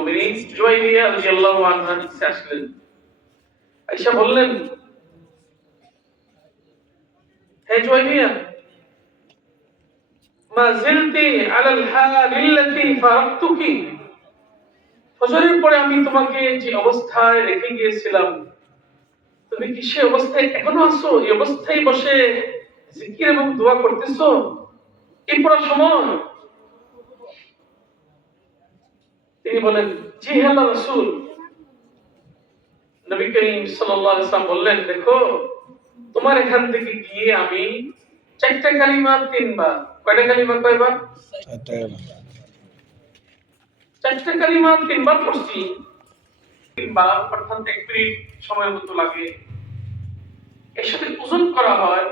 মুমিনিন জুয়াইরিয়া রাদিয়াল্লাহু আনহা কাছে আসলেন। আয়েশা বললেন, হে জুয়াইরিয়া, মা জিলতি আলাল হালিল্লাতি ফারাকতুকি, ফজরের পরে আমি তোমাকে যে অবস্থায় রেখে গিয়েছিলাম তুমি কি সে অবস্থায় এখনো আছো? এই অবস্থায় বসে জিকির এবং দোয়া করতেছো এই পুরো সময়? তিনি বলেন, জি হে আল্লাহর রাসূল। নবী করিম সাল্লাল্লাহু আলাইহি ওয়াসাল্লাম বললেন, দেখো তোমার এখান থেকে গিয়ে আমি চারটা কালিমা তিনবার, কয়টা কালিমা কয়বার? চারটা কালিমা তিনবার পড়ছি। তিনবার অর্থাৎ 1 মিনিট সময়ের মতো লাগে। এর সাথে ওজন করা হয়,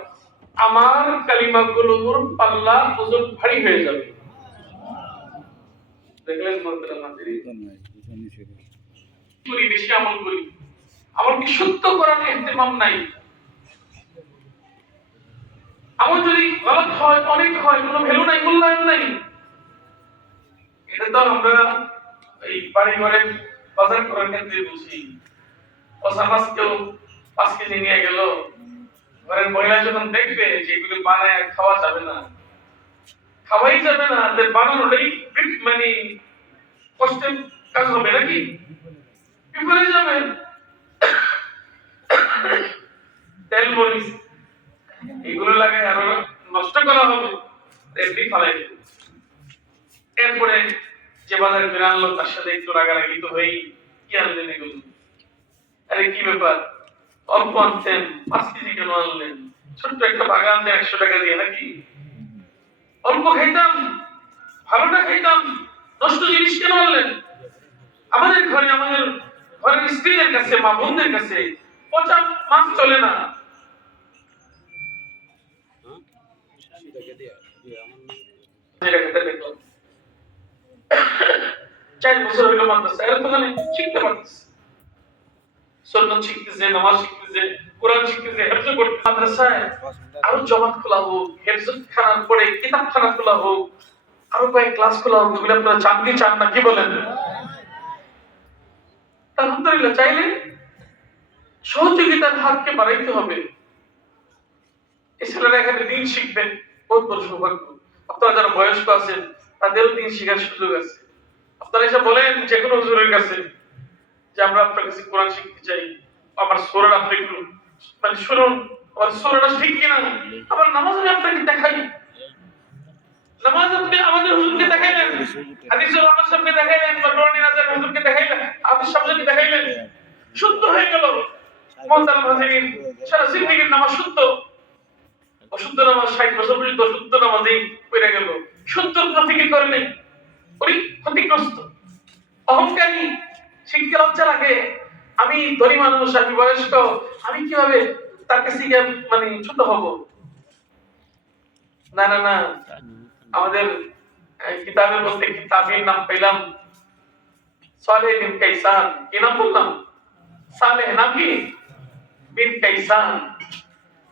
আমার কালিমাগুলোর পাল্লা ওজন ভারী হয়ে যাবে। দেখলেন মোহতরম হাজিরিন, করি বেশি আমল করি, আমল কি সত্য করার ইহতিমাম নাই। আমল যদি গলত হয়, অনেক হয়, কোনো ভ্যালু নাই, মূল্যায়ন নাই। এটা তো আমরা এই বাড়ি ঘরে বাজার করার ক্ষেত্রে বুঝি। ওসামাস কেউ 5 কেজি নিয়ে গেল, ঘরের মহিলা যখন দেখবে যে এগুলো বানায় খাওয়া যাবে না, খাওয়াই যাবে না, বানানোটাই মানে কষ্টের কাজ হবে নাকি, বিফলে যাবে। তেল মরিচ এগুলো লাগাই আরো নষ্ট করা হবে, এমনি ফালাই দেবে। এরপরে যে বাজারে কিনে আনলো তার সাথে একটু রাগারাগি তো হয়েই, কি আনলেন এগুলো, আরে কি ব্যাপার, অল্প আনছেন, 5 কেজি কেন আনলেন, ছোট্ট একটা বাগান দিয়ে 100 টাকা দিয়ে নাকি, অল্প খাইতাম, ভালোটা খাইতাম, নষ্ট জিনিস কেন আনলেন। আমাদের ঘরে, আমাদের ঘরের স্ত্রীদের কাছে, মা বোনদের কাছে পচা মাছ চলে না। দেখলাম 4 বছর হইল মাদ্রাসা, এর তো শিখতে পারতেছে, সুন্নাত শিখতেছে, নামাজ শিখতেছে, কোরআন শিখতেছে, হেফজ করতেছে। মাদ্রাসায় আরো জমাত খোলা হোক, হেফজখানার পরে কিতাবখানা খোলা হোক, আরো কয়েক ক্লাস খোলা হোক। এগুলো আপনারা চান কি চান না, কি বলেন? আলহামদুলিল্লাহ, চাইলে সহযোগিতার হাতকে বাড়াইতে হবে। এই ছেলেরা এখানে দিন শিখবেন, বহুত বড় সৌভাগ্য। আপনারা যারা বয়স্ক আছেন তাদেরও দিন শেখার সুযোগ আছে। আপনারা এসে বলেন যে কোনো হুজুরের কাছে যে আমরা আপনার কাছে কোরআন শিখতে চাই, আমার সূরাটা আপনি একটু মানে শুনুন, আমার সূরাটা ঠিক কিনা। আবার নামাজ আমি আপনাকে দেখাই, নামাজ আপনি আমাদের হুজুরকে দেখাইলেন, হাদিসুল আমার সামনে দেখাইলেন, বা কোরআনের আজান হুজুরকে দেখাইলেন, আপনার সামনে দেখাইলেন, শুদ্ধ হয়ে গেল। মুহতারাম হাজিরিন, সারা জিন্দেগীর নামাজ শুদ্ধ, অশুদ্ধ নামাজ 60 বছর পর্যন্ত অশুদ্ধ নামাজেই পড়ে গেল, শুদ্ধর প্রতিক্রিয়া করে নেই, ক্ষতিগ্রস্ত, অহংকারী, শিখতে লজ্জা লাগে। আমি ধনী মানুষ, আমি বয়স্ক, আমি কিভাবে তার কাছে গিয়ে মানে ছোট হব। না না না, আমাদের কিতাবের মধ্যে কিতাবের নাম পেলাম সালেহ বিন কাইসান। কি নাম বললাম? সালেহ নাম কি? বিন কাইসান।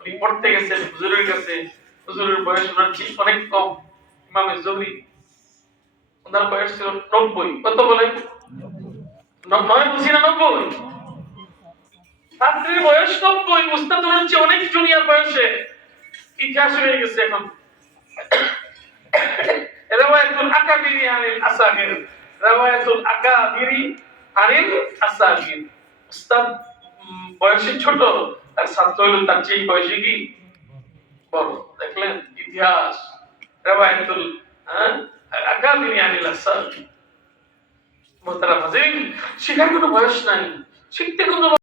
উনি পড়তে গেছেন হুজুরের কাছে, হুজুরের বয়স ওনার ঠিক অনেক কম, ইমামে জুহরি, ওনার বয়স ছিল 90। কত বলেন? 99। ছাত্রের বয়স 90, মুস্তাদ হচ্ছে অনেক জুনিয়র বয়সে, ইতিহাস হয়ে গেছে এখন। রাওয়ায়াতুল আকাবিরি আনিল আসাগির, রাওয়ায়াতুল আকাবিরি আনিল আসাগির। উস্তাদ বয়সে ছোট, আর ছাত্র হলো তার চেয়ে বয়সে কি বড়। দেখলেন ইতিহাস, রাওয়ায়াতুল আকাবিরি আনিল আসাগির। মুহতারাম হাজিরিন, শিখার কোনো বয়স নাই, শিখতে কোনো